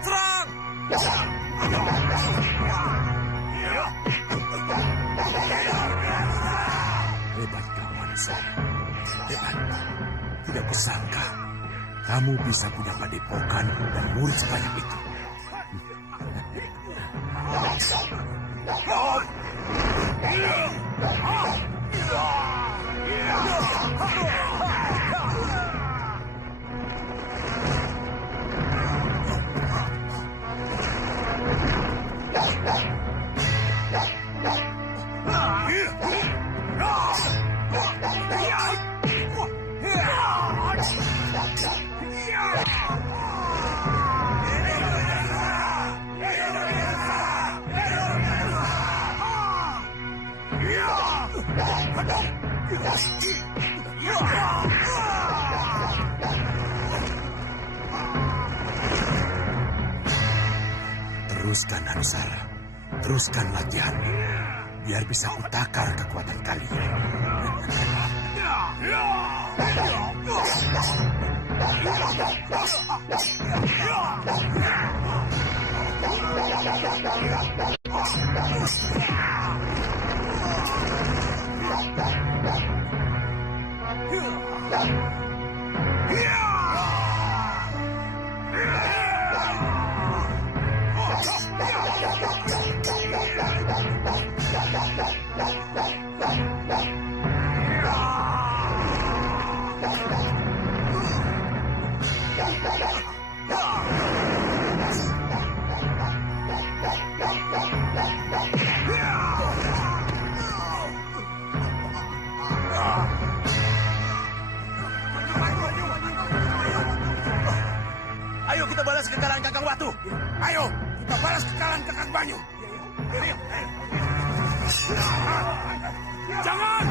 Serang! Hebat kau, Manusia. Hebat. Tidak kusangka kamu bisa punya padepokan dan murid sebanyak itu. Teruskan, Anusara. Teruskan latihan. Biar bisa kutakar kekuatan kalian. Ayo kita balas kekalahan Kakang Watu. Ayo kita balas kekalahan Kakang Banyu. Jangan!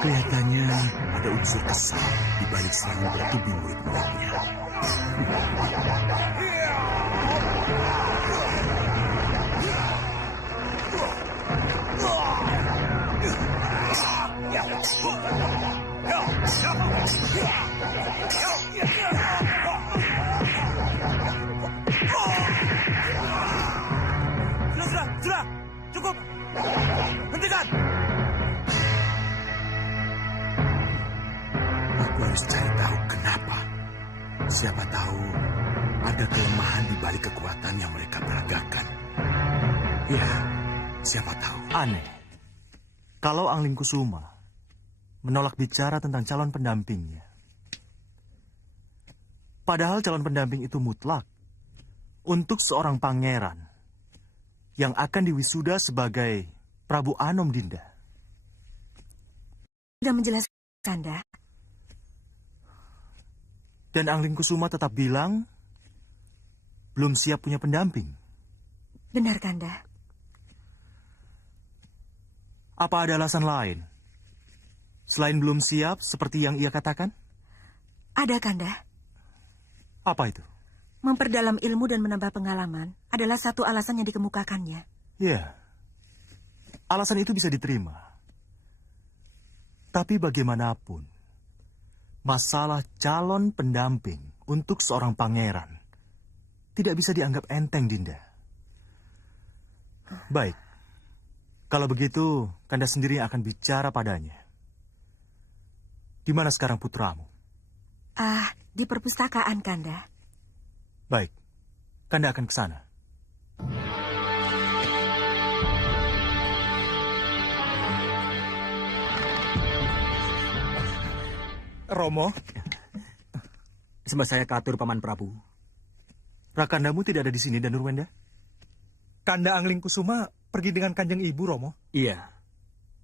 Kelihatannya ada unsur kesal di balik serangan bertubi murid-muridnya. Sudah, cukup. Hentikan. Aku harus cari tahu kenapa. Siapa tahu ada kelemahan di balik kekuatan yang mereka peragakan. Ya, siapa tahu. Aneh. Kalau Angling Kusuma menolak bicara tentang calon pendampingnya. Padahal calon pendamping itu mutlak untuk seorang pangeran yang akan diwisuda sebagai Prabu Anom, Dinda. Sudah menjelaskan, Kanda. Dan Angling Kusuma tetap bilang belum siap punya pendamping. Benar, Kanda. Apa ada alasan lain? Selain belum siap seperti yang ia katakan? Ada, Kanda. Apa itu? Memperdalam ilmu dan menambah pengalaman adalah satu alasan yang dikemukakannya. Ya, alasan itu bisa diterima. Tapi bagaimanapun, masalah calon pendamping untuk seorang pangeran tidak bisa dianggap enteng, Dinda. Baik, kalau begitu, Kanda sendiri yang akan bicara padanya. Di mana sekarang putramu? Di perpustakaan, Kanda. Baik, Kanda akan ke sana. Romo, Sembah saya katur, Paman Prabu. Rakandamu tidak ada di sini, Danurwenda? Kanda Angling Kusuma pergi dengan Kanjeng Ibu, Romo. Iya.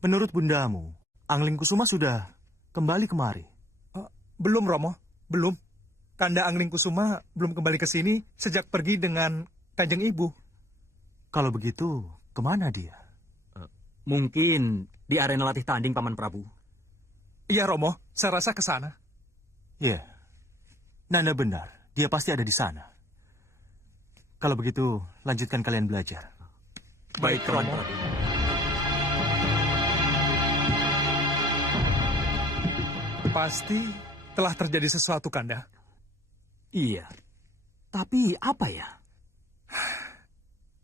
Menurut bundamu, Angling Kusuma sudah kembali kemari? Belum, Romo. Belum. Kanda Angling Kusuma belum kembali ke sini sejak pergi dengan Kanjeng Ibu. Kalau begitu, kemana dia? Mungkin di arena latih tanding, Paman Prabu. Iya, Romo. Saya rasa ke sana. Ya. Nanda benar, dia pasti ada di sana. Kalau begitu, lanjutkan kalian belajar. Baik, Paman Romo. Prabu. Pasti telah terjadi sesuatu, Kanda. Iya. Tapi apa ya?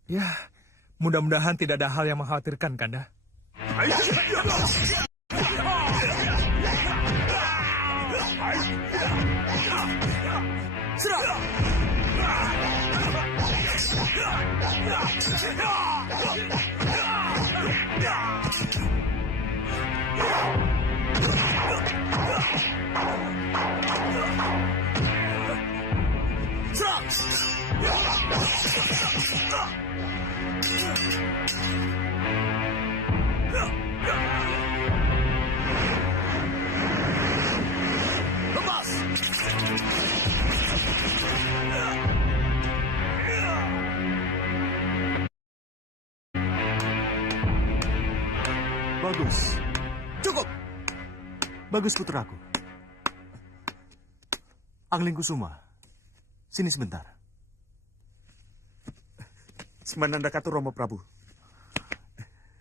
Ya, mudah-mudahan tidak ada hal yang mengkhawatirkan, Kanda. Bagus. Cukup! Bagus putraku. Angling Kusuma, sini sebentar. Semananda Katu Romo Prabu.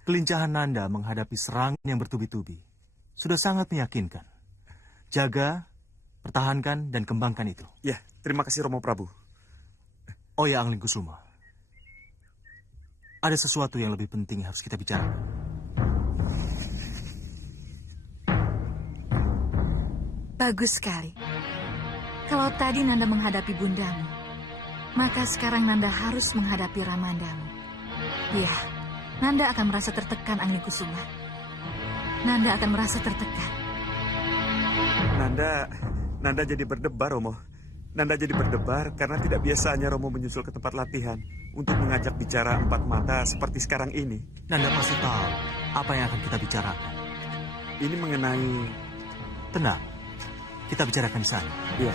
Kelincahan Nanda menghadapi serangan yang bertubi-tubi sudah sangat meyakinkan. Jaga, pertahankan, dan kembangkan itu. Ya, terima kasih Romo Prabu. Oh ya, Angling Kusuma. Ada sesuatu yang lebih penting yang harus kita bicarakan. Bagus sekali. Kalau tadi Nanda menghadapi bundamu, maka sekarang Nanda harus menghadapi Ramandamu. Ya, Nanda akan merasa tertekan, Angling Kusuma. Nanda akan merasa tertekan. Nanda jadi berdebar, Romo. Nanda jadi berdebar karena tidak biasanya Romo menyusul ke tempat latihan untuk mengajak bicara empat mata seperti sekarang ini. Nanda pasti tahu apa yang akan kita bicarakan. Ini mengenai... Tenang, kita bicarakan di sana. Ya,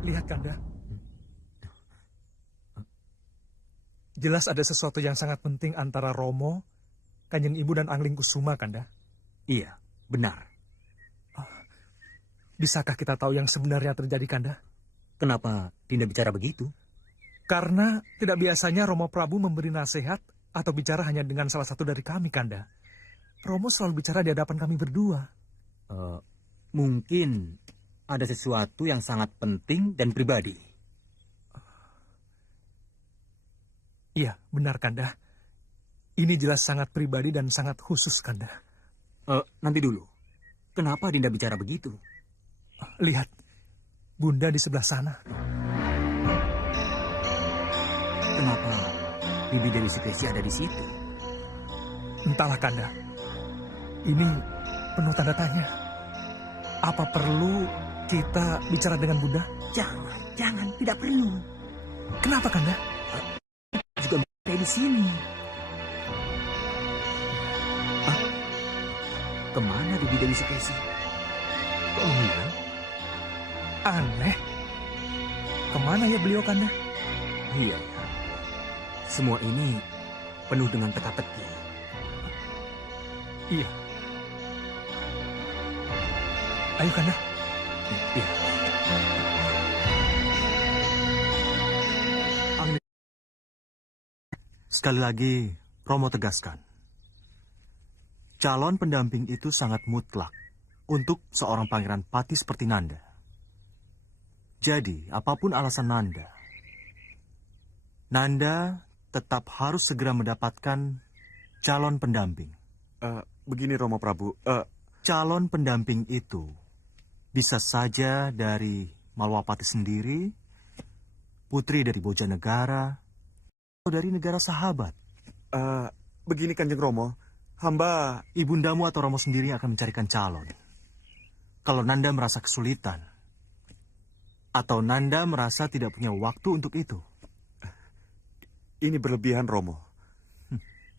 Lihat, Kanda. Jelas ada sesuatu yang sangat penting antara Romo, Kanjeng Ibu, dan Angling Kusuma, Kanda. Iya, benar. Bisakah kita tahu yang sebenarnya terjadi, Kanda? Kenapa Dinda bicara begitu? Karena tidak biasanya Romo Prabu memberi nasihat atau bicara hanya dengan salah satu dari kami, Kanda. Romo selalu bicara di hadapan kami berdua. Mungkin ada sesuatu yang sangat penting dan pribadi. Iya, benar, Kanda. Ini jelas sangat pribadi dan sangat khusus, Kanda. Nanti dulu. Kenapa Dinda bicara begitu? Lihat, Bunda di sebelah sana. Kenapa Bibi Dewi Sukesi ada di situ? Entahlah, Kanda. Ini penuh tanda tanya. Apa perlu kita bicara dengan Bunda? Jangan, tidak perlu. Kenapa, Kanda? Juga kayak di sini. Kemana Bibi Dewi Sukesi? Kok hilang? Aneh. Kemana ya beliau, Kanda? Iya. Semua ini penuh dengan teka-teki. Iya. Ayo, Kanda. Iya. Sekali lagi, Romo tegaskan. Calon pendamping itu sangat mutlak untuk seorang pangeran pati seperti Nanda. Jadi, apapun alasan Nanda, Nanda tetap harus segera mendapatkan calon pendamping. begini Romo Prabu. Calon pendamping itu bisa saja dari Malwapati sendiri, putri dari Bojanegara, atau dari negara sahabat. Begini Kanjeng Romo, hamba... Ibundamu atau Romo sendiri akan mencarikan calon. Kalau Nanda merasa kesulitan, atau Nanda merasa tidak punya waktu untuk itu. Ini berlebihan, Romo.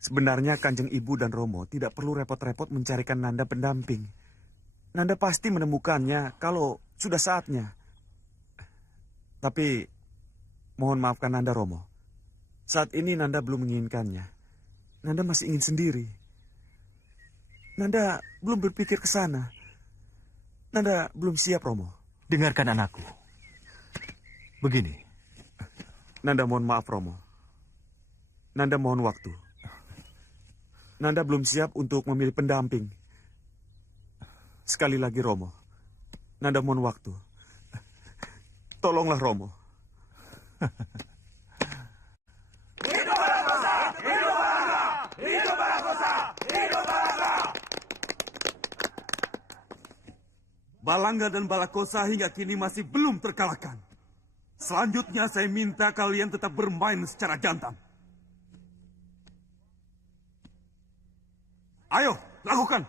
Sebenarnya Kanjeng Ibu dan Romo tidak perlu repot-repot mencarikan Nanda pendamping. Nanda pasti menemukannya kalau sudah saatnya. Tapi, mohon maafkan Nanda, Romo. Saat ini Nanda belum menginginkannya. Nanda masih ingin sendiri. Nanda belum berpikir ke sana. Nanda belum siap, Romo. Dengarkan anakku. Begini, Nanda mohon maaf, Romo. Nanda mohon waktu. Nanda belum siap untuk memilih pendamping. Sekali lagi, Romo. Nanda mohon waktu. Tolonglah, Romo. Balangga dan Balakosa hingga kini masih belum terkalahkan. Selanjutnya saya minta kalian tetap bermain secara jantan. Ayo, lakukan.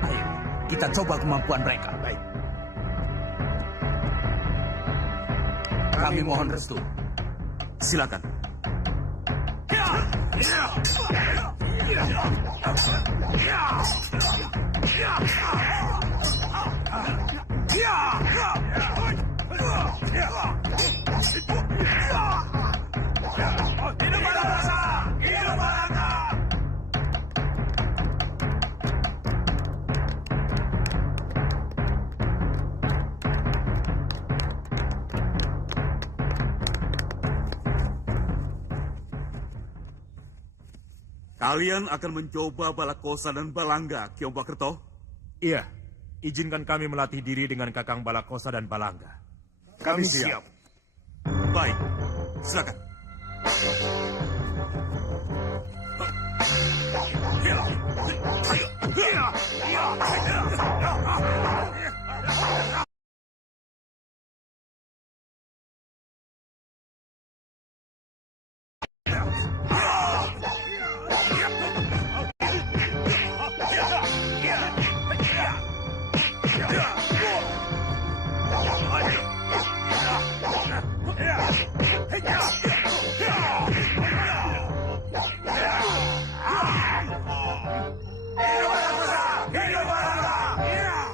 Ayo, kita coba kemampuan mereka. Baik. Kami mohon restu. Silakan. Hidup Balakosa! Hidup Balangga! Kalian akan mencoba Balakosa dan Balangga, Kiombakerto? Iya, izinkan kami melatih diri dengan Kakang Balakosa dan Balangga. Kami siap. Baik, silakan.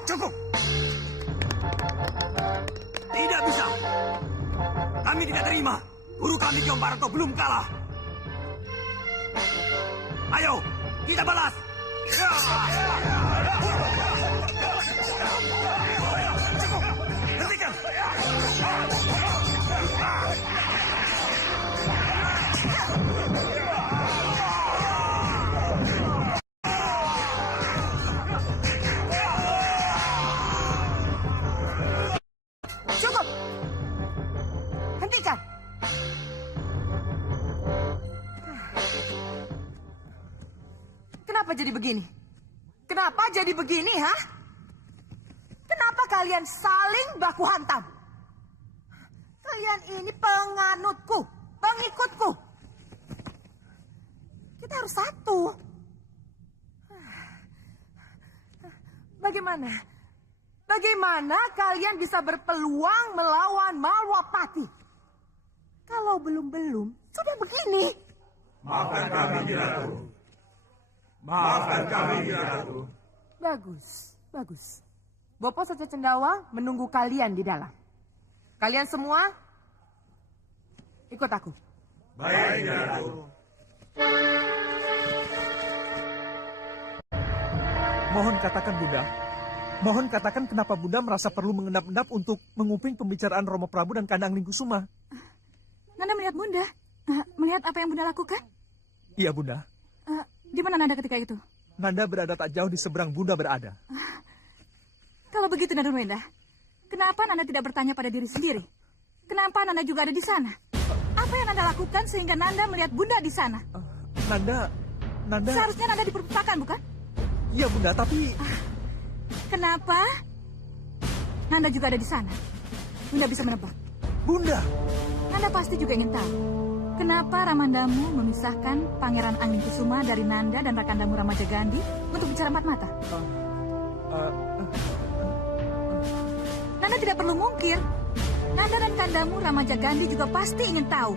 Cukup! Tidak bisa. Kami tidak terima. Guru kami Kiombakerto belum kalah. Ayo, kita balas. Cukup! Hentikan! Cukup! Hentikan! Kenapa jadi begini? Kenapa jadi begini, ha? Kenapa kalian saling baku hantam? Kalian ini penganutku, pengikutku. Kita harus satu. Bagaimana? Bagaimana kalian bisa berpeluang melawan Malwapati? Kalau belum-belum, sudah begini. Maafkan kami, Ratu. Maafkan kami, Ratu. Bagus, bagus. Bopo Saca Cendawa menunggu kalian di dalam. Kalian semua, ikut aku. Baik, Ratu. Mohon katakan Bunda. Mohon katakan kenapa Bunda merasa perlu mengendap-endap untuk menguping pembicaraan Romo Prabu dan Kandang Lingkusuma. Nanda melihat Bunda. Melihat apa yang Bunda lakukan? Iya Bunda. Di mana Nanda ketika itu? Nanda berada tak jauh di seberang Bunda berada. Kalau begitu Nanda Wenda, kenapa Nanda tidak bertanya pada diri sendiri? Kenapa Nanda juga ada di sana? Apa yang Nanda lakukan sehingga Nanda melihat Bunda di sana? Nanda... Seharusnya Nanda di perpustakaan, bukan? Iya Bunda, tapi... Kenapa Nanda juga ada di sana. Bunda bisa menebak. Bunda! Nanda pasti juga ingin tahu. Kenapa Ramandamu memisahkan Pangeran Anglingkusuma dari Nanda dan Rakandamu Ramajagandhi untuk bicara empat mata? Nanda tidak perlu mungkir. Nanda dan Kandamu Ramajagandhi juga pasti ingin tahu.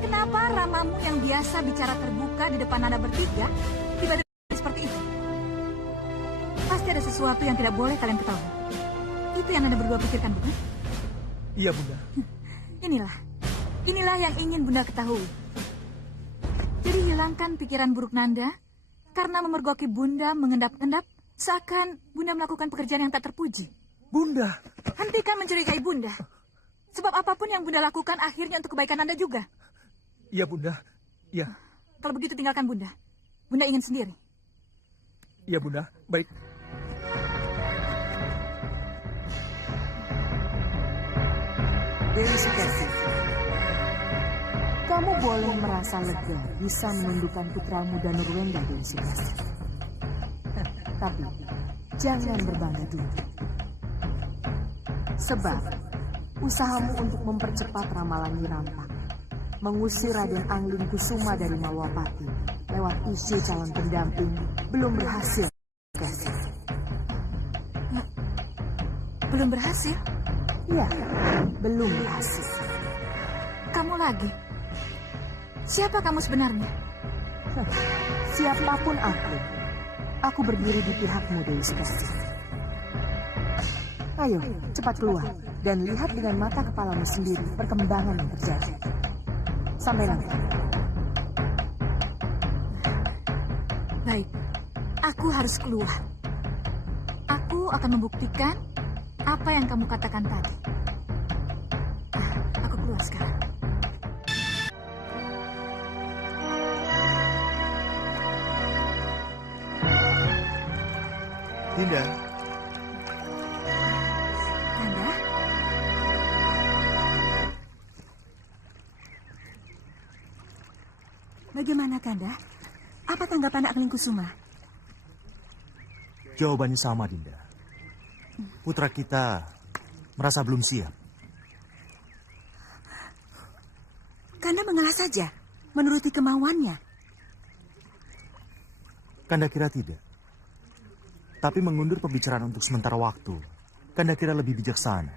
Kenapa Ramamu yang biasa bicara terbuka di depan Nanda bertiga tiba-tiba seperti itu? Pasti ada sesuatu yang tidak boleh kalian ketahui. Itu yang Nanda berdua pikirkan, bukan? Iya, Bunda. Inilah yang ingin Bunda ketahui. Jadi hilangkan pikiran buruk Nanda karena memergoki Bunda mengendap-endap seakan Bunda melakukan pekerjaan yang tak terpuji. Bunda! Hentikan mencurigai Bunda. Sebab apapun yang Bunda lakukan akhirnya untuk kebaikan Nanda juga. Iya, Bunda. Iya. Kalau begitu tinggalkan Bunda. Bunda ingin sendiri. Iya, Bunda. Baik. Dewi Sukesi, kamu boleh merasa lega bisa menundukkan putramu Danurwenda, Dewi Sukesi. Tapi jangan berbangga dulu. Sebab usahamu untuk mempercepat ramalan Nyi Rampak, mengusir Raden Anglingkusuma dari Malwapati lewat isu calon pendamping belum berhasil. Sukesi. Belum berhasil? Ya, belum berhasil. Kamu lagi? Siapa kamu sebenarnya? Siapapun aku berdiri di pihakmu, Dewi Sukesi. Ayo, cepat keluar dan lihat dengan mata kepalamu sendiri perkembangan yang terjadi. Sampai nanti. Baik, aku harus keluar. Aku akan membuktikan apa yang kamu katakan tadi. Aku keluar sekarang. Dinda, Kanda? Bagaimana, Kanda? Apa tanggapan Anglingkusuma? jawabannya sama, Dinda. Putra kita merasa belum siap. Kanda mengalah saja, menuruti kemauannya. Kanda kira tidak. Tapi mengundur pembicaraan untuk sementara waktu, Kanda kira lebih bijaksana.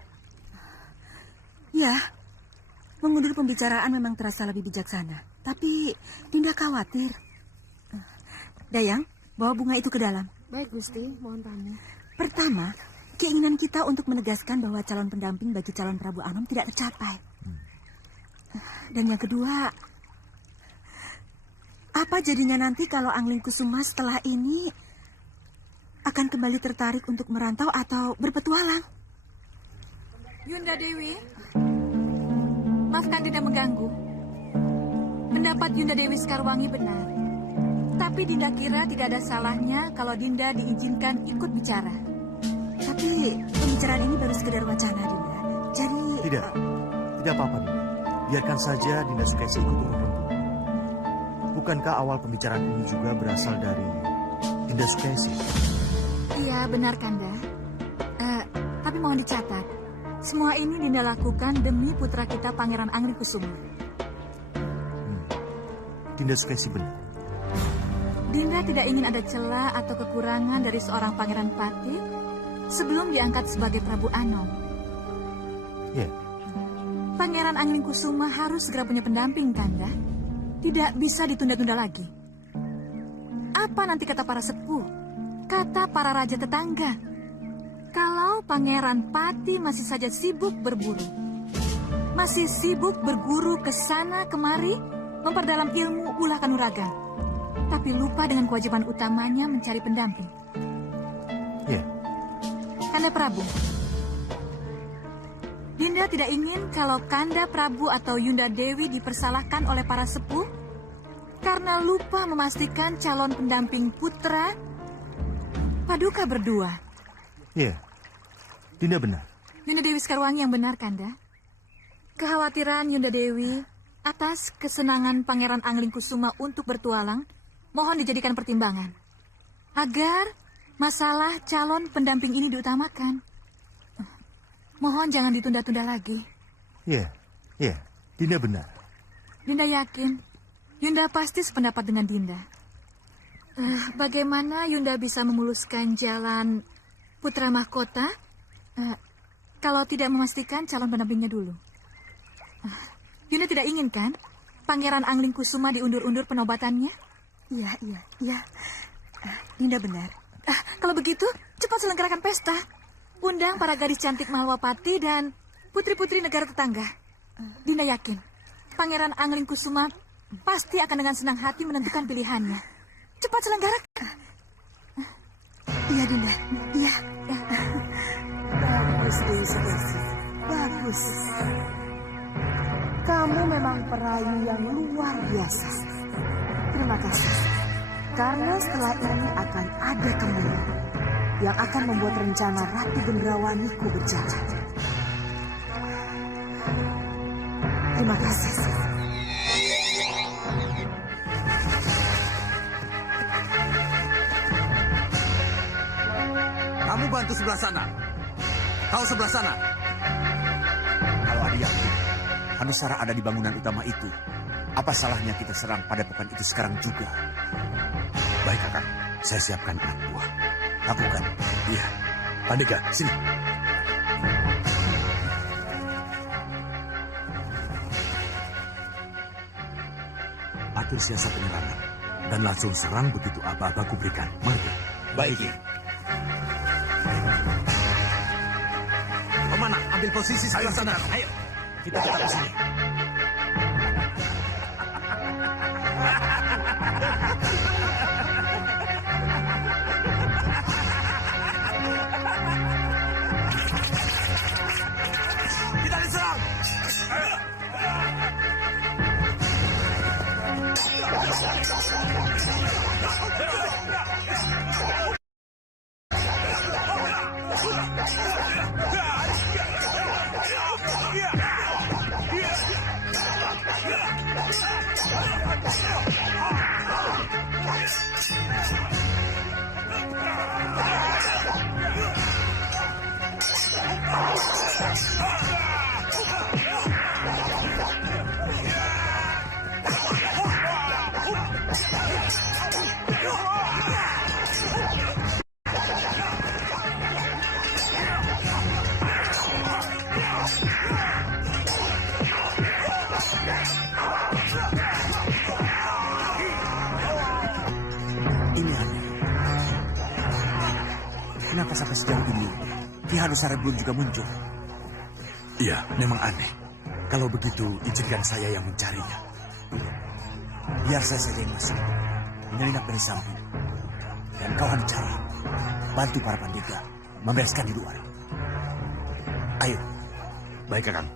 Ya, mengundur pembicaraan memang terasa lebih bijaksana. Tapi Dinda khawatir. Dayang, bawa bunga itu ke dalam. Baik, Gusti, mohon pamit. Pertama, keinginan kita untuk menegaskan bahwa calon pendamping bagi calon Prabu Anom tidak tercapai. Dan yang kedua, apa jadinya nanti kalau Anglingkusuma setelah ini akan kembali tertarik untuk merantau atau berpetualang? Yunda Dewi, maafkan Dinda mengganggu. Pendapat Yunda Dewi Sekarwangi benar. Tapi Dinda kira tidak ada salahnya kalau Dinda diizinkan ikut bicara. Tapi pembicaraan ini baru sekedar wacana, Dinda. Jadi... Tidak apa-apa, Dinda. Biarkan saja Dinda Sukesi ikut urut rembuk. Bukankah awal pembicaraan ini juga berasal dari Dinda Sukesi? Iya, benar Kanda. Tapi mohon dicatat, semua ini Dinda lakukan demi putra kita Pangeran Anglingkusuma. Dinda Sukesi benar. Dinda tidak ingin ada celah atau kekurangan dari seorang Pangeran Patih sebelum diangkat sebagai Prabu Anom. Ya. Pangeran Anglingkusuma harus segera punya pendamping, Kanda. Tidak bisa ditunda-tunda lagi. Apa nanti kata para sepuh? Kata para raja tetangga? Kalau Pangeran Patih masih saja sibuk berburu, masih sibuk berguru ke sana kemari, memperdalam ilmu ulah kanuragan, tapi lupa dengan kewajiban utamanya mencari pendamping. Ya. Kanda Prabu, Dinda tidak ingin kalau Kanda Prabu atau Yunda Dewi dipersalahkan oleh para sepuh karena lupa memastikan calon pendamping putra Paduka berdua. Ya, Dinda benar. Yunda Dewi Sekarwangi yang benar, Kanda. Kekhawatiran Yunda Dewi atas kesenangan Pangeran Anglingkusuma untuk bertualang mohon dijadikan pertimbangan agar masalah calon pendamping ini diutamakan. Mohon jangan ditunda-tunda lagi. Ya, Dinda benar. Dinda yakin. Yunda pasti sependapat dengan Dinda. Bagaimana Yunda bisa memuluskan jalan putra mahkota kalau tidak memastikan calon pendampingnya dulu? Yunda tidak ingin kan Pangeran Angling Kusuma diundur-undur penobatannya? Iya. Dinda benar. Kalau begitu, cepat selenggarakan pesta. Undang para gadis cantik Malwapati dan putri-putri negara tetangga. Dinda yakin Pangeran Angling Kusuma pasti akan dengan senang hati menentukan pilihannya. Cepat selenggarakan. Iya, Dinda. Iya. Bagus, Dewi Sudesi. Bagus. Kamu memang perayu yang luar biasa. Terima kasih. Karena setelah ini akan ada kemuliaan yang akan membuat rencana Ratu Gendrawaniku berjalan. Terima kasih. Kamu bantu sebelah sana. Kau sebelah sana. Kalau Adi yakin Hanusara ada di bangunan utama itu, apa salahnya kita serang padepokan itu sekarang juga? Baik, Kakang. Saya siapkan anak buah. Lakukan. Iya. Pandega, sini. Atur siasat penyerangan. Dan langsung serang begitu aba-aba ku berikan. Mari. Baik. Pemana, ambil posisi sebelah sana. Ayo. Kita tetap di sini. Kita diserang. Ini aneh. Kenapa sampai sejauh ini Ki Hanusara belum juga muncul? Iya, memang aneh. Kalau begitu, izinkan saya yang mencarinya. Biar saya saja yang masuk, menyelinap dari samping. Dan kau Hanusara, bantu para pandega membereskan di luar. Ayo. Baik, Kakang.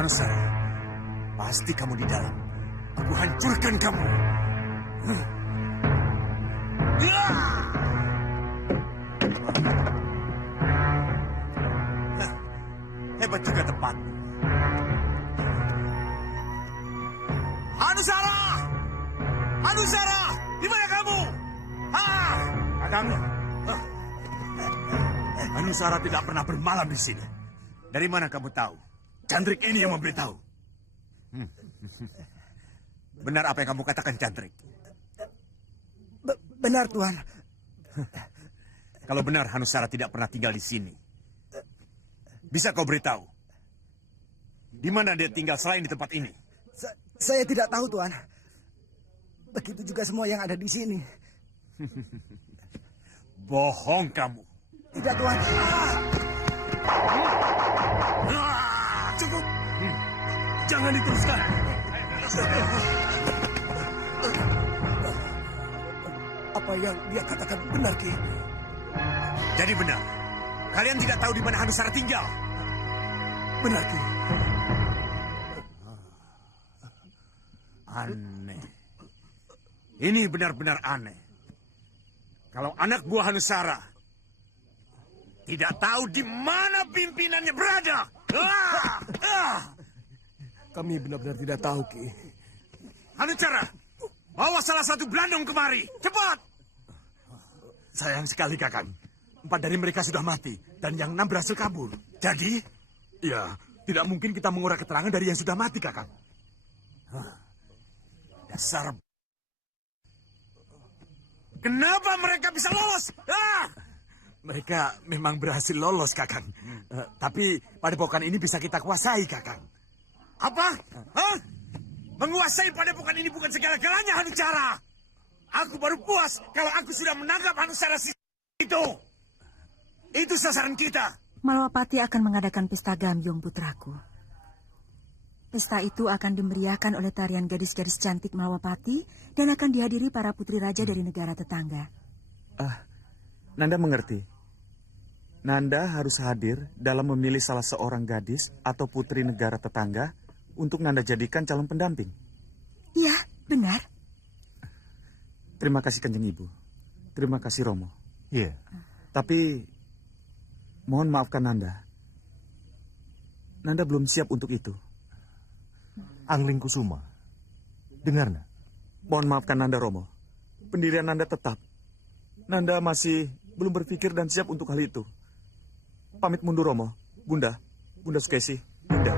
Hanusara, pasti kamu di dalam. Aku hancurkan kamu. hebat juga tepat. Anusara! Anusara! Di mana kamu? Kakang, Anusara tidak pernah bermalam di sini. Dari mana kamu tahu? Cantrik ini yang memberitahu. Benar apa yang kamu katakan, Cantrik? Benar, Tuan. Kalau benar Anusara tidak pernah tinggal di sini, bisa kau beritahu di mana dia tinggal selain di tempat ini? Saya tidak tahu, Tuan. Begitu juga semua yang ada di sini. Bohong kamu. Tidak, Tuan. Cukup. Jangan diteruskan. Apa yang dia katakan benar, Ki? Jadi benar, kalian tidak tahu di mana Anusara tinggal. Benar, Ki. Aneh. Ini benar-benar aneh. Kalau anak buah Anusara tidak tahu di mana pimpinannya berada. Kami benar-benar tidak tahu, Ki. Anusara, bawa salah satu Blandong kemari. Cepat! Sayang sekali, Kakang. 4 dari mereka sudah mati, dan yang 6 berhasil kabur. Jadi, ya, tidak mungkin kita mengurai keterangan dari yang sudah mati, Kakang. Dasar... Kenapa mereka bisa lolos? Mereka memang berhasil lolos, Kakang. Tapi padepokan ini bisa kita kuasai, Kakang. Apa? Hah? Menguasai padepokan ini bukan segala-galanya, Hanucara. Aku baru puas kalau aku sudah menangkap Anusara itu. Itu sasaran kita. Malwapati akan mengadakan pesta gambyong, putraku. Pesta itu akan dimeriahkan oleh tarian gadis-gadis cantik Malwapati dan akan dihadiri para putri raja dari negara tetangga. Nanda mengerti. Nanda harus hadir dalam memilih salah seorang gadis atau putri negara tetangga untuk Nanda jadikan calon pendamping. Iya, benar. Terima kasih Kanjeng Ibu. Terima kasih Romo. Iya. Tapi mohon maafkan Nanda. Nanda belum siap untuk itu. Angling Kusuma. Dengar, nak? Mohon maafkan Nanda Romo. Pendirian Nanda tetap. Nanda masih belum berpikir dan siap untuk hal itu. Pamit mundur Romo. Bunda Sukesi. Bunda.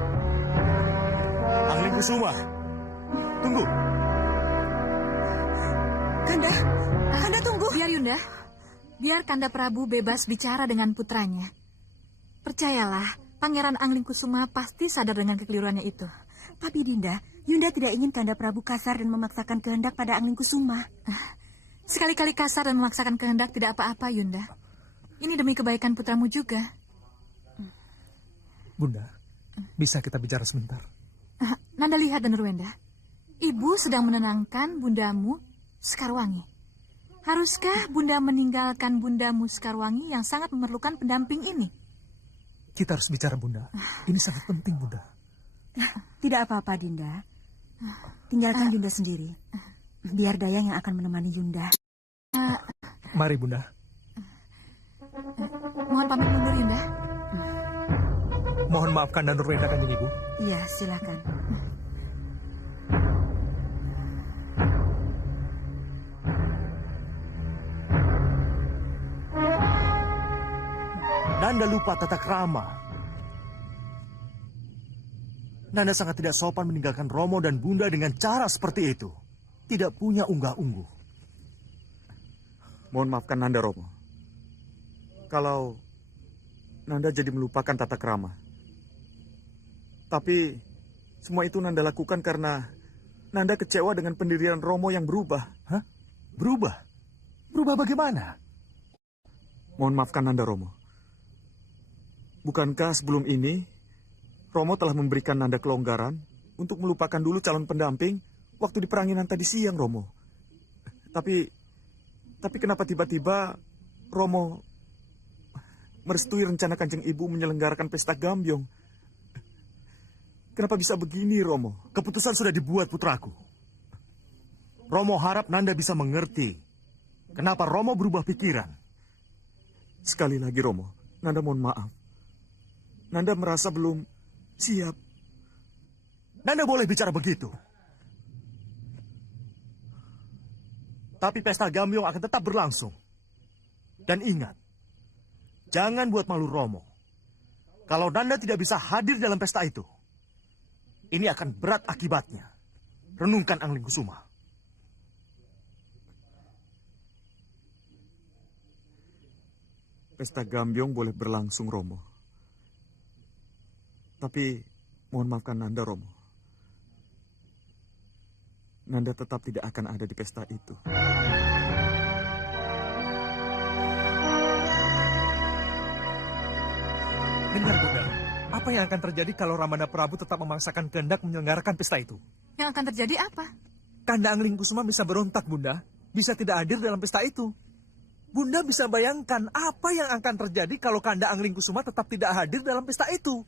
Angling Kusuma. Tunggu. Kanda tunggu. Biar Yunda, biar Kanda Prabu bebas bicara dengan putranya. Percayalah, Pangeran Angling Kusuma pasti sadar dengan kekeliruannya itu. Tapi Dinda, Yunda tidak ingin Kanda Prabu kasar dan memaksakan kehendak pada Angling Kusuma. Sekali-kali kasar dan memaksakan kehendak tidak apa-apa, Yunda. Ini demi kebaikan putramu juga. Bunda, bisa kita bicara sebentar? Nanda lihat dan Ruenda. Ibu sedang menenangkan bundamu Sekarwangi. Haruskah Bunda meninggalkan bundamu Sekarwangi yang sangat memerlukan pendamping ini? Kita harus bicara, Bunda. Ini sangat penting, Bunda. Tidak apa-apa, Dinda. Tinggalkan Yunda sendiri. Biar Dayang yang akan menemani Yunda. Mari, Bunda. Mohon pamit mundur, Yunda. Mohon maafkan dan Nurwenda, Kanjeng Ibu. Iya, silakan. Nanda lupa tata krama. Nanda sangat tidak sopan meninggalkan Romo dan Bunda dengan cara seperti itu. Tidak punya unggah-ungguh. Mohon maafkan Nanda Romo. Kalau Nanda jadi melupakan tata krama. Tapi semua itu Nanda lakukan karena Nanda kecewa dengan pendirian Romo yang berubah. Hah? Berubah? Berubah bagaimana? Mohon maafkan Nanda Romo. Bukankah sebelum ini Romo telah memberikan Nanda kelonggaran untuk melupakan dulu calon pendamping waktu di peranginan tadi siang, Romo? Tapi kenapa tiba-tiba Romo merestui rencana Kanjeng Ibu menyelenggarakan pesta gambyong? Kenapa bisa begini, Romo? Keputusan sudah dibuat, putraku. Romo harap Nanda bisa mengerti kenapa Romo berubah pikiran. Sekali lagi, Romo, Nanda mohon maaf. Nanda merasa belum siap. Nanda boleh bicara begitu. Tapi pesta Gambyong akan tetap berlangsung. Dan ingat, jangan buat malu Romo. Kalau Nanda tidak bisa hadir dalam pesta itu, ini akan berat akibatnya. Renungkan Angling Kusuma. Pesta Gambyong boleh berlangsung, Romo. Tapi mohon maafkan Nanda, Romo. Nanda tetap tidak akan ada di pesta itu. Dengar, Bunda. Apa yang akan terjadi kalau Ramanda Prabu tetap memaksakan kehendak menyelenggarakan pesta itu? Yang akan terjadi apa? Kanda Angling Kusuma bisa berontak, Bunda. Bisa tidak hadir dalam pesta itu. Bunda bisa bayangkan apa yang akan terjadi kalau Kanda Angling Kusuma tetap tidak hadir dalam pesta itu.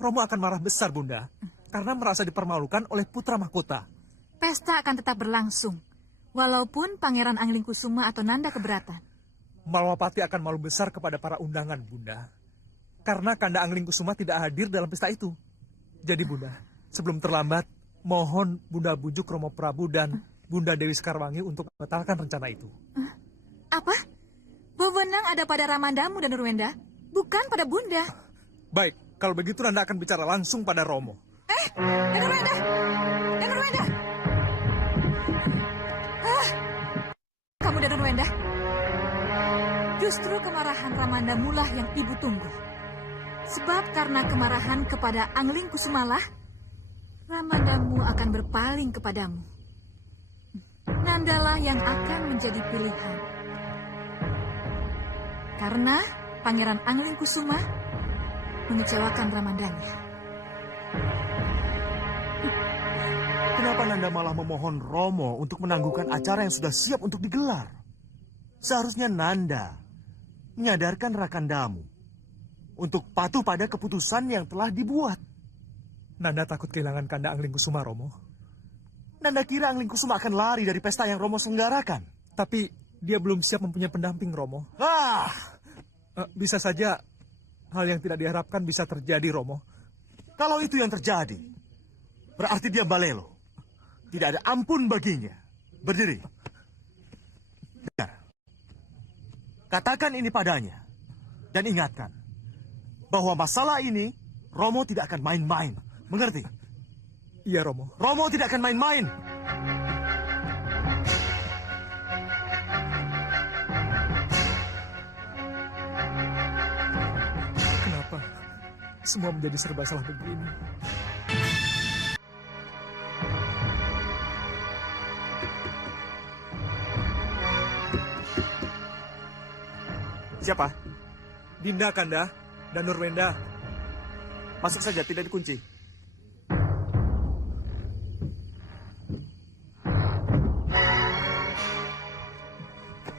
Romo akan marah besar, Bunda. Karena merasa dipermalukan oleh putra mahkota. Pesta akan tetap berlangsung. Walaupun Pangeran Angling Kusuma atau Nanda keberatan. Malwapati akan malu besar kepada para undangan, Bunda. Karena Kanda Angling Kusuma tidak hadir dalam pesta itu. Jadi, Bunda, sebelum terlambat, mohon Bunda bujuk Romo Prabu dan Bunda Dewi Sekarwangi untuk membatalkan rencana itu. Apa? Wewenang ada pada Ramandamu dan Nurwenda, bukan pada Bunda. Baik, kalau begitu Nanda akan bicara langsung pada Romo. Dan Nurwenda! Dan Nurwenda! Kamu dan Nurwenda? Justru kemarahan Ramandamulah yang ibu tunggu. Sebab karena kemarahan kepada Angling Kusumalah, Ramandamu akan berpaling kepadamu. Nandalah yang akan menjadi pilihan. Karena Pangeran Angling Kusuma mengecewakan Ramandanya. Kenapa Nanda malah memohon Romo untuk menangguhkan acara yang sudah siap untuk digelar? Seharusnya Nanda menyadarkan Rakandamu untuk patuh pada keputusan yang telah dibuat. Nanda takut kehilangan Kanda Angling Kusuma, Romo. Nanda kira Angling Kusuma akan lari dari pesta yang Romo selenggarakan. Tapi dia belum siap mempunyai pendamping, Romo. Bisa saja hal yang tidak diharapkan bisa terjadi, Romo. Kalau itu yang terjadi, berarti dia balelo. Tidak ada ampun baginya. Berdiri. Dengar. Katakan ini padanya. Dan ingatkan bahwa masalah ini Romo tidak akan main-main. Mengerti? Iya, Romo. Romo tidak akan main-main. Kenapa semua menjadi serba salah begini? Siapa? Dinda, Kanda, dan Nurwenda. Masuk saja, tidak dikunci.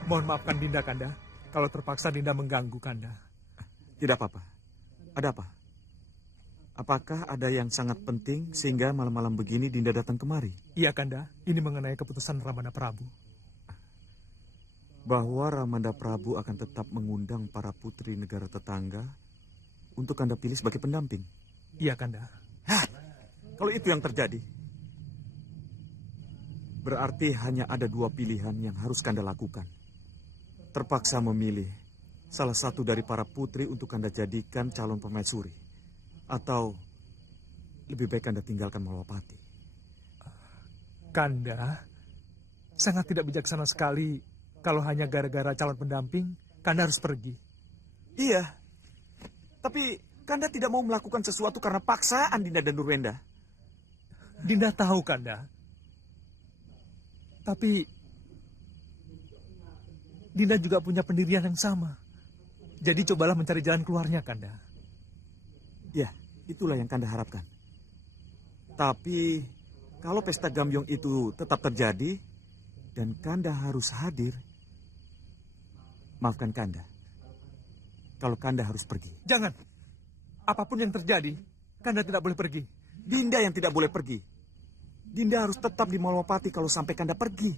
Mohon maafkan Dinda, Kanda. Kalau terpaksa Dinda mengganggu Kanda. Tidak apa-apa. Ada apa? Apakah ada yang sangat penting sehingga malam-malam begini Dinda datang kemari? Iya, Kanda. Ini mengenai keputusan Ramanda Prabu. Bahwa Ramanda Prabu akan tetap mengundang para putri negara tetangga untuk Kanda pilih sebagai pendamping. Iya, Kanda. Kalau itu yang terjadi, berarti hanya ada dua pilihan yang harus Kanda lakukan. Terpaksa memilih salah satu dari para putri untuk Kanda jadikan calon permaisuri. Atau lebih baik Kanda tinggalkan Malwapati. Kanda, sangat tidak bijaksana sekali kalau hanya gara-gara calon pendamping, Kanda harus pergi. Iya, tapi Kanda tidak mau melakukan sesuatu karena paksaan Dinda dan Nurwenda. Dinda tahu, Kanda. Tapi Dinda juga punya pendirian yang sama. Jadi cobalah mencari jalan keluarnya, Kanda. Ya, itulah yang Kanda harapkan. Tapi kalau pesta Gambyong itu tetap terjadi dan Kanda harus hadir, maafkan Kanda. Kalau Kanda harus pergi. Jangan. Apapun yang terjadi, Kanda tidak boleh pergi. Dinda yang tidak boleh pergi. Dinda harus tetap di Malwapati kalau sampai Kanda pergi.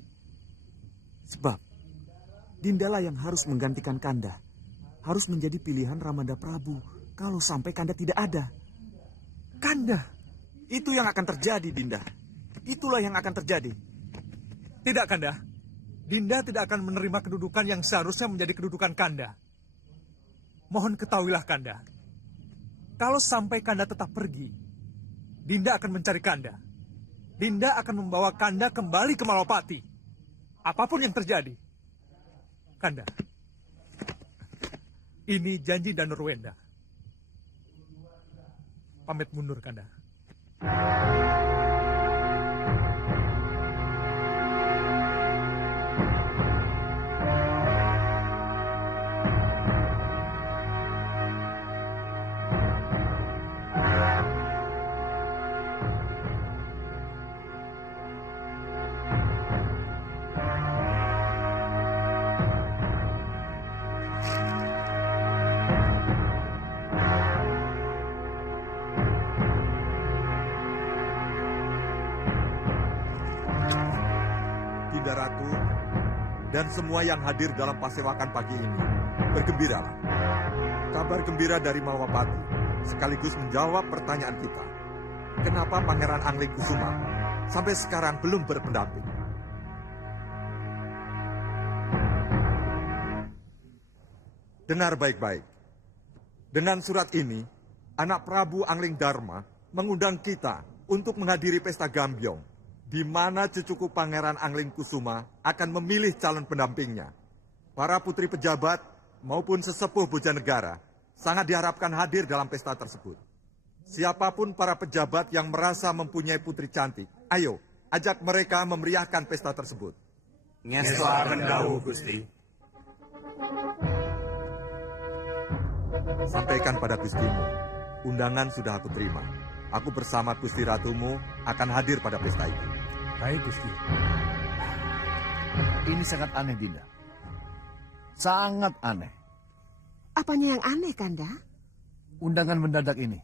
Sebab Dindalah yang harus menggantikan Kanda. Harus menjadi pilihan Ramanda Prabu kalau sampai Kanda tidak ada. Kanda, Itu yang akan terjadi, Dinda. Itulah yang akan terjadi. tidak Kanda. Dinda tidak akan menerima kedudukan yang seharusnya menjadi kedudukan Kanda. Mohon ketahuilah Kanda. Kalau sampai Kanda tetap pergi, Dinda akan mencari Kanda. Dinda akan membawa Kanda kembali ke Malapati. Apapun yang terjadi. Kanda. Ini janji Danurwenda. Pamit mundur, Kanda. Dinda Ratu, dan semua yang hadir dalam pasewakan pagi ini, bergembiralah. Kabar gembira dari Malwapati sekaligus menjawab pertanyaan kita. Kenapa Pangeran Anglingkusuma sampai sekarang belum berpendamping? Dengar baik-baik. Dengan surat ini, anak Prabu Angling Dharma mengundang kita untuk menghadiri pesta Gambyong, di mana cucuku Pangeran Anglingkusuma akan memilih calon pendampingnya. Para putri pejabat maupun sesepuh Bojanegara sangat diharapkan hadir dalam pesta tersebut. Siapapun para pejabat yang merasa mempunyai putri cantik, ayo, ajak mereka memeriahkan pesta tersebut. Ngesta Rendawu, Gusti. Sampaikan pada Gustimu, undangan sudah aku terima. Aku bersama Gusti Ratumu akan hadir pada pesta itu. Baik, Gusti. Ini sangat aneh, Dinda. Sangat aneh. Apanya yang aneh, Kanda? Undangan mendadak ini.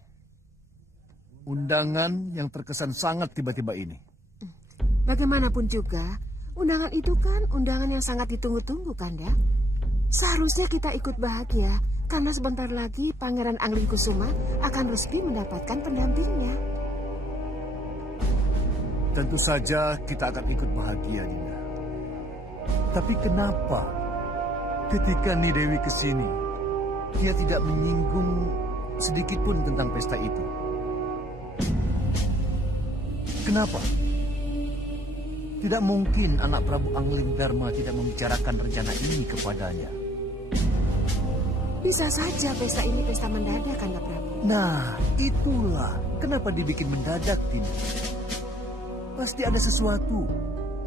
Undangan yang terkesan sangat tiba-tiba ini. Bagaimanapun juga, undangan itu kan undangan yang sangat ditunggu-tunggu, Kanda. Seharusnya kita ikut bahagia, karena sebentar lagi Pangeran Anglingkusuma akan resmi mendapatkan pendampingnya. Tentu saja kita akan ikut bahagia, Dinda. Tapi kenapa ketika Nidewi ke sini, dia tidak menyinggung sedikit pun tentang pesta itu? Kenapa? Tidak mungkin anak Prabu Angling Dharma tidak membicarakan rencana ini kepadanya. Bisa saja pesta ini pesta mendadak, Kanda Prabu. Nah, itulah kenapa dibikin mendadak, Dinda. Pasti ada sesuatu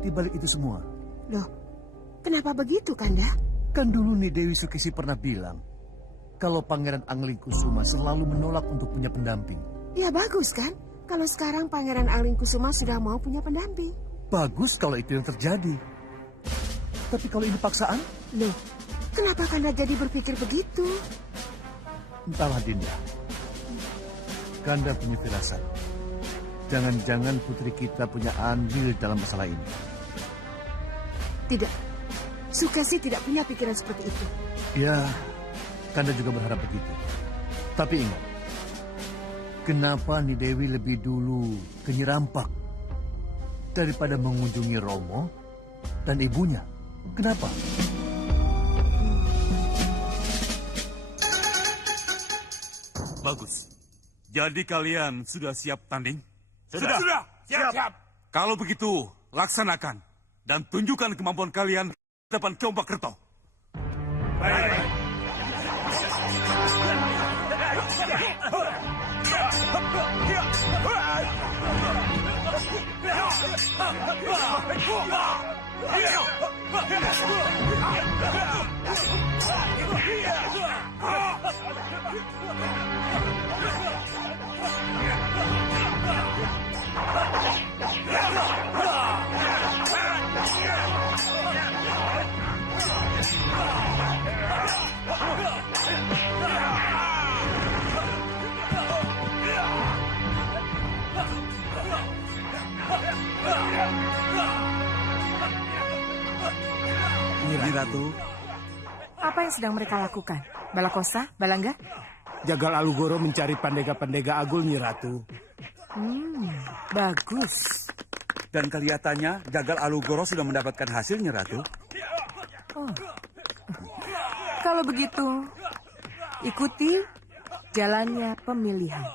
di balik itu semua. Loh, kenapa begitu, Kanda? Kan dulu nih Dewi Sukesi pernah bilang kalau Pangeran Anglingkusuma selalu menolak untuk punya pendamping. Ya bagus kan, kalau sekarang Pangeran Anglingkusuma sudah mau punya pendamping. Bagus kalau itu yang terjadi. Tapi kalau ini paksaan? Loh, kenapa Kanda jadi berpikir begitu? Entahlah, Dinda. Kanda punya firasat. Jangan-jangan putri kita punya andil dalam masalah ini. Tidak, Sukesi tidak punya pikiran seperti itu. Ya, Kanda juga berharap begitu. Tapi ingat, kenapa Nidewi lebih dulu ke Nyirampak daripada mengunjungi Romo dan ibunya? Kenapa? Bagus. Jadi kalian sudah siap tanding? Sudah. Siap. Kalau begitu, laksanakan. Dan tunjukkan kemampuan kalian di depan Ki Kerto. Baik. Nyi Ratu, Apa yang sedang mereka lakukan? Balakosa? Balangga? Jagal Alugoro mencari pendega-pendega agul, Nyi Ratu. Bagus. Dan kelihatannya Jagal Alugoro sudah mendapatkan hasil, Nyi Ratu. Kalau begitu, ikuti jalannya pemilihan.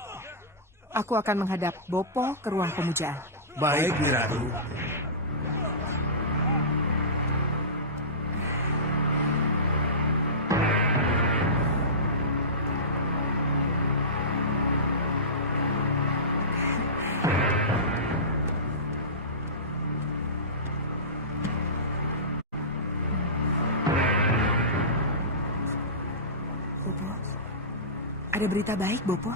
Aku akan menghadap Bopo ke ruang pemujaan. Baik, Nyi Ratu. Bopo, ada berita baik, Bopo.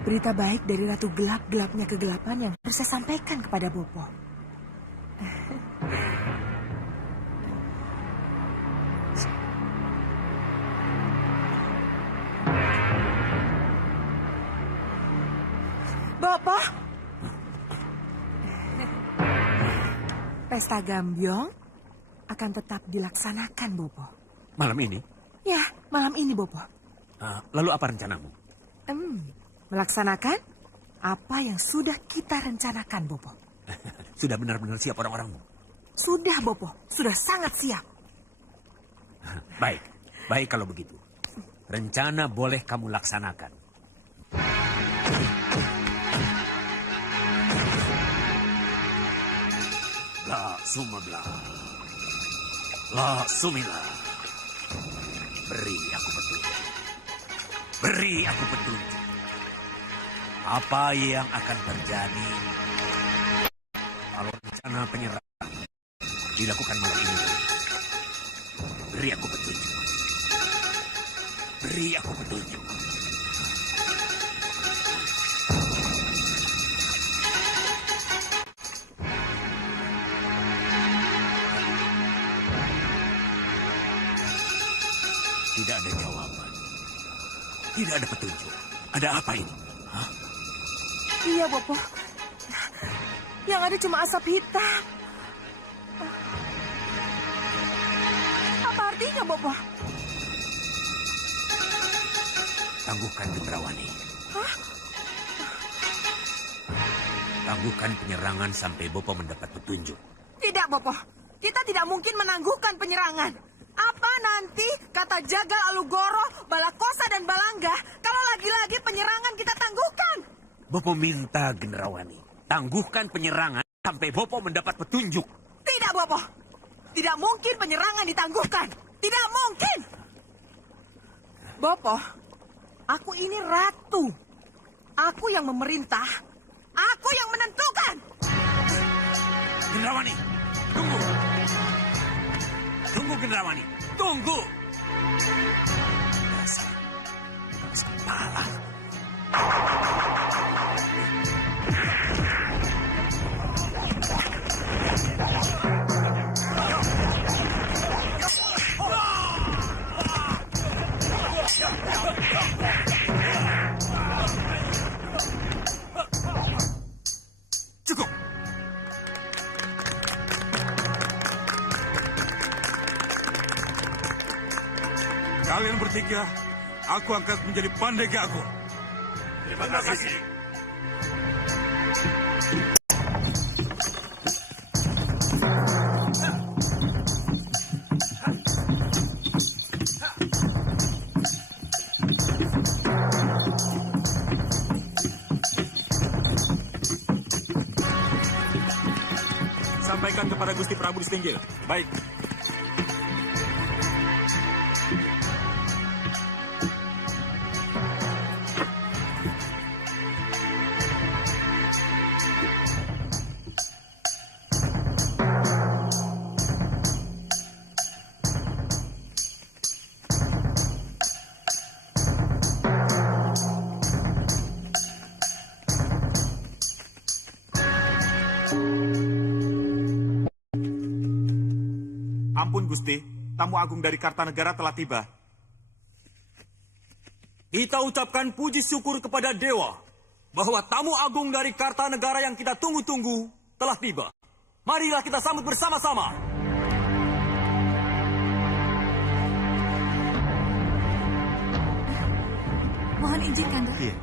Berita baik dari Ratu Gelap-gelapnya kegelapan yang harus saya sampaikan kepada Bopo. Bopo, pesta Gambyong akan tetap dilaksanakan, Bopo. Malam ini? Ya, malam ini, Bopo. Lalu apa rencanamu? Melaksanakan apa yang sudah kita rencanakan, Bopo. Sudah benar-benar siap orang-orangmu? Sudah, Bopo. Sudah sangat siap. Baik, baik kalau begitu. Rencana boleh kamu laksanakan. La Sumabla. La Sumila. Beri aku petunjuk. Beri aku petunjuk. Apa yang akan terjadi kalau rencana penyerangan dilakukan malam ini? Beri aku petunjuk. Beri aku petunjuk. Tidak ada jawaban. Tidak ada petunjuk. Ada apa ini? Hah? Iya, Bopo. Yang ada cuma asap hitam. Apa artinya, Bopo? Tangguhkan Gendrawani. Hah? Tangguhkan penyerangan sampai Bopo mendapat petunjuk. Tidak, Bopo. Kita tidak mungkin menangguhkan penyerangan. Apa nanti kata Jagal Alugoro, Balakosa, dan Balangga kalau lagi-lagi penyerangan kita tangguhkan? Bopo minta Gendrawani. Tangguhkan penyerangan sampai Bopo mendapat petunjuk. Tidak, Bopo. Tidak mungkin penyerangan ditangguhkan. Tidak mungkin. Bopo, aku ini ratu. Aku yang memerintah. Aku yang menentukan. Gendrawani, tunggu. Tunggu, Gendrawani. Tunggu. Dasar kepala. Cukup. Kalian bertiga, aku angkat menjadi pandega aku. Terima kasih. Sampaikan kepada Gusti Prabu Distinggil. Baik. Ampun Gusti, tamu agung dari Kartanegara telah tiba. Kita ucapkan puji syukur kepada Dewa bahwa tamu agung dari Kartanegara yang kita tunggu-tunggu telah tiba. Marilah kita sambut bersama-sama. Mohon izin, Kanda. Iya.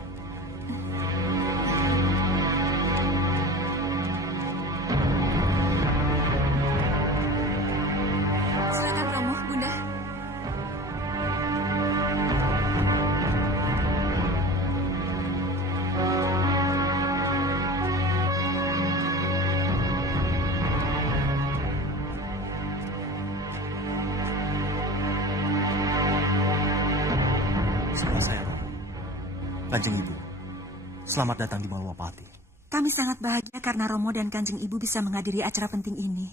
Silakan Romo, Bunda. Sebelah saya, Romo. Kanjeng Ibu, selamat datang di Malwapati. Kami sangat bahagia karena Romo dan Kanjeng Ibu bisa menghadiri acara penting ini.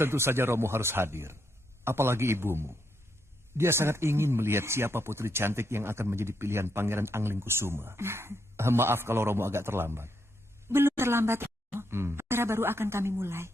Tentu saja Romo harus hadir. Apalagi ibumu. Dia sangat ingin melihat siapa putri cantik yang akan menjadi pilihan Pangeran Anglingkusuma. Maaf kalau Romo agak terlambat. Belum terlambat, Romo. Acara baru akan kami mulai.